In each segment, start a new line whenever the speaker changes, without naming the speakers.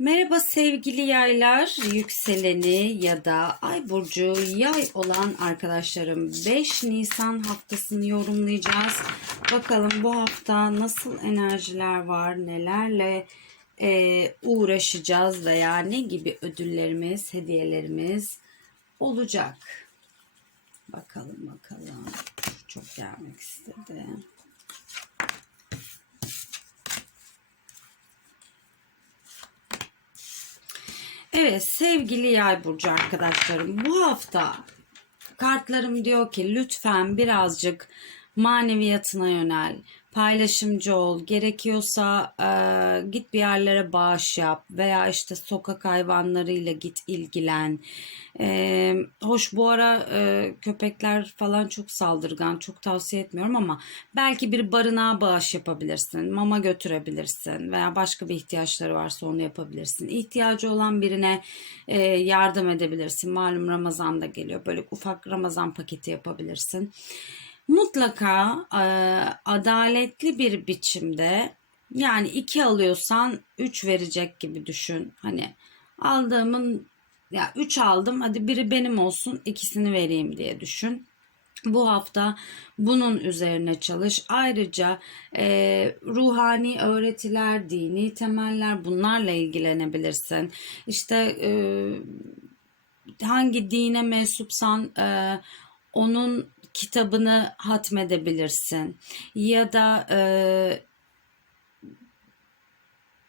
Merhaba sevgili yaylar, yükseleni ya da ay burcu yay olan arkadaşlarım 5 Nisan haftasını yorumlayacağız. Bakalım bu hafta nasıl enerjiler var, nelerle e, uğraşacağız veya ne gibi ödüllerimiz, hediyelerimiz olacak. Bakalım bakalım. Çok gelmek istedi. Evet sevgili yay burcu arkadaşlarım bu hafta kartlarım diyor ki lütfen birazcık maneviyatına yönel paylaşımcı ol. Gerekiyorsa e, git bir yerlere bağış yap veya işte sokak hayvanlarıyla git ilgilen. E, hoş bu ara e, köpekler falan çok saldırgan çok tavsiye etmiyorum ama belki bir barınağa bağış yapabilirsin mama götürebilirsin veya başka bir ihtiyaçları varsa onu yapabilirsin. İhtiyacı olan birine e, yardım edebilirsin. Malum Ramazan da geliyor böyle ufak Ramazan paketi yapabilirsin mutlaka e, adaletli bir biçimde yani iki alıyorsan üç verecek gibi düşün. Hani aldığımın ya üç aldım hadi biri benim olsun ikisini vereyim diye düşün. Bu hafta bunun üzerine çalış. Ayrıca e, ruhani öğretiler, dini temeller bunlarla ilgilenebilirsin. İşte e, hangi dine mensupsan e, onun kitabını hatmedebilirsin. Ya da e,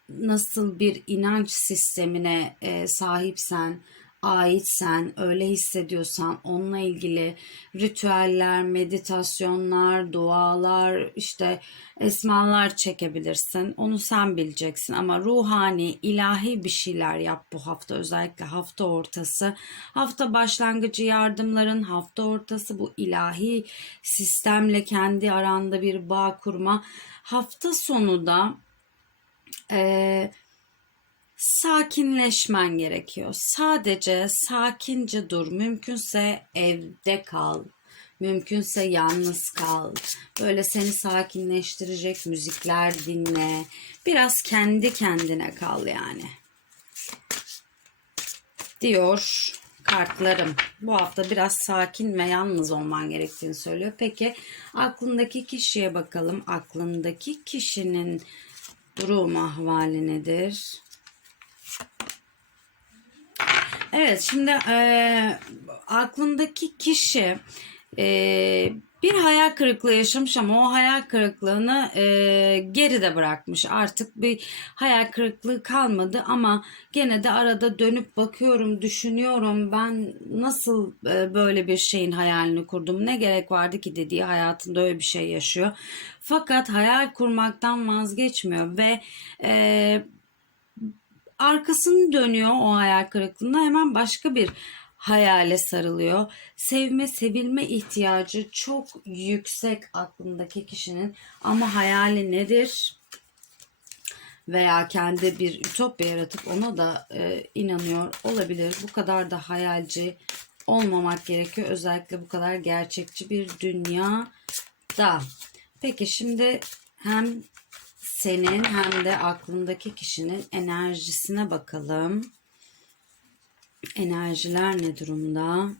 nasıl bir inanç sistemine e, sahipsen aitsen, öyle hissediyorsan onunla ilgili ritüeller, meditasyonlar, dualar, işte esmalar çekebilirsin. Onu sen bileceksin ama ruhani, ilahi bir şeyler yap bu hafta özellikle hafta ortası. Hafta başlangıcı yardımların, hafta ortası bu ilahi sistemle kendi aranda bir bağ kurma. Hafta sonu da eee sakinleşmen gerekiyor. Sadece sakince dur. Mümkünse evde kal. Mümkünse yalnız kal. Böyle seni sakinleştirecek müzikler dinle. Biraz kendi kendine kal yani. Diyor kartlarım. Bu hafta biraz sakin ve yalnız olman gerektiğini söylüyor. Peki aklındaki kişiye bakalım. Aklındaki kişinin durum ahvali nedir? Evet şimdi e, aklındaki kişi e, bir hayal kırıklığı yaşamış ama o hayal kırıklığını e, geride bırakmış. Artık bir hayal kırıklığı kalmadı ama gene de arada dönüp bakıyorum, düşünüyorum ben nasıl e, böyle bir şeyin hayalini kurdum, ne gerek vardı ki dediği hayatında öyle bir şey yaşıyor. Fakat hayal kurmaktan vazgeçmiyor ve e, arkasını dönüyor o hayal kırıklığında hemen başka bir hayale sarılıyor. Sevme, sevilme ihtiyacı çok yüksek aklındaki kişinin ama hayali nedir? Veya kendi bir ütopya yaratıp ona da e, inanıyor olabilir. Bu kadar da hayalci olmamak gerekiyor. Özellikle bu kadar gerçekçi bir dünyada. Peki şimdi hem senin hem de aklındaki kişinin enerjisine bakalım. Enerjiler ne durumda?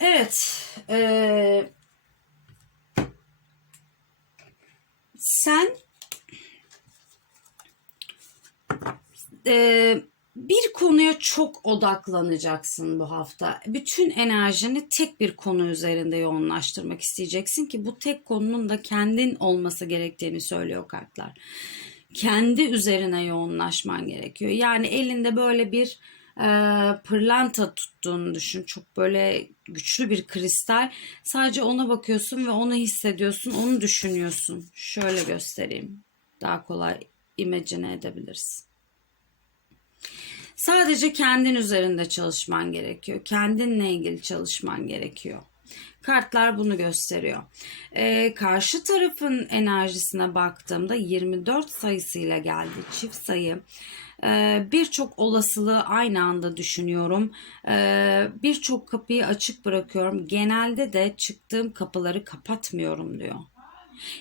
Evet. Ee, sen e, bir konuya çok odaklanacaksın bu hafta. Bütün enerjini tek bir konu üzerinde yoğunlaştırmak isteyeceksin ki bu tek konunun da kendin olması gerektiğini söylüyor kartlar. Kendi üzerine yoğunlaşman gerekiyor. Yani elinde böyle bir e, pırlanta tuttuğunu düşün. Çok böyle güçlü bir kristal. Sadece ona bakıyorsun ve onu hissediyorsun, onu düşünüyorsun. Şöyle göstereyim. Daha kolay imagine edebilirsin. Sadece kendin üzerinde çalışman gerekiyor. Kendinle ilgili çalışman gerekiyor. Kartlar bunu gösteriyor. Ee, karşı tarafın enerjisine baktığımda 24 sayısıyla geldi çift sayı. Ee, Birçok olasılığı aynı anda düşünüyorum. Ee, Birçok kapıyı açık bırakıyorum. Genelde de çıktığım kapıları kapatmıyorum diyor.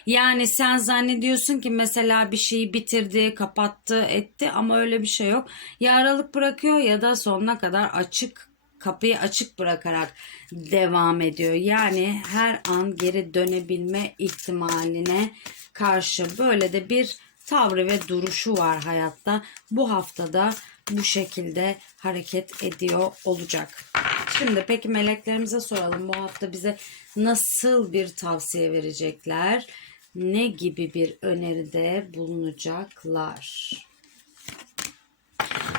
Yani sen zannediyorsun ki mesela bir şeyi bitirdi, kapattı, etti ama öyle bir şey yok. Ya aralık bırakıyor ya da sonuna kadar açık kapıyı açık bırakarak devam ediyor. Yani her an geri dönebilme ihtimaline karşı böyle de bir tavrı ve duruşu var hayatta. Bu haftada bu şekilde hareket ediyor olacak. Şimdi peki meleklerimize soralım bu hafta bize nasıl bir tavsiye verecekler? Ne gibi bir öneride bulunacaklar?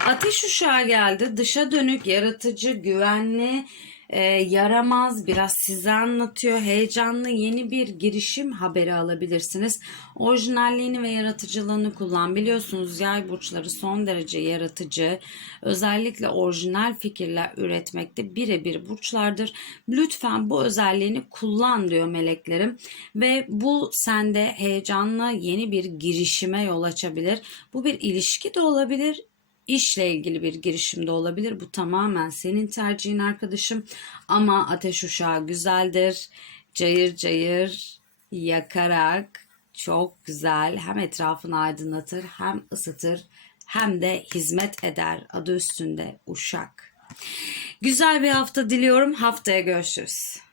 Ateş uşağı geldi. Dışa dönük, yaratıcı, güvenli, e, yaramaz, biraz size anlatıyor. Heyecanlı yeni bir girişim haberi alabilirsiniz. Orijinalliğini ve yaratıcılığını kullan. Biliyorsunuz yay burçları son derece yaratıcı. Özellikle orijinal fikirler üretmekte birebir burçlardır. Lütfen bu özelliğini kullan diyor meleklerim. Ve bu sende heyecanlı yeni bir girişime yol açabilir. Bu bir ilişki de olabilir işle ilgili bir girişimde olabilir. Bu tamamen senin tercihin arkadaşım. Ama ateş uşağı güzeldir. Cayır cayır yakarak çok güzel hem etrafını aydınlatır hem ısıtır hem de hizmet eder. Adı üstünde uşak. Güzel bir hafta diliyorum. Haftaya görüşürüz.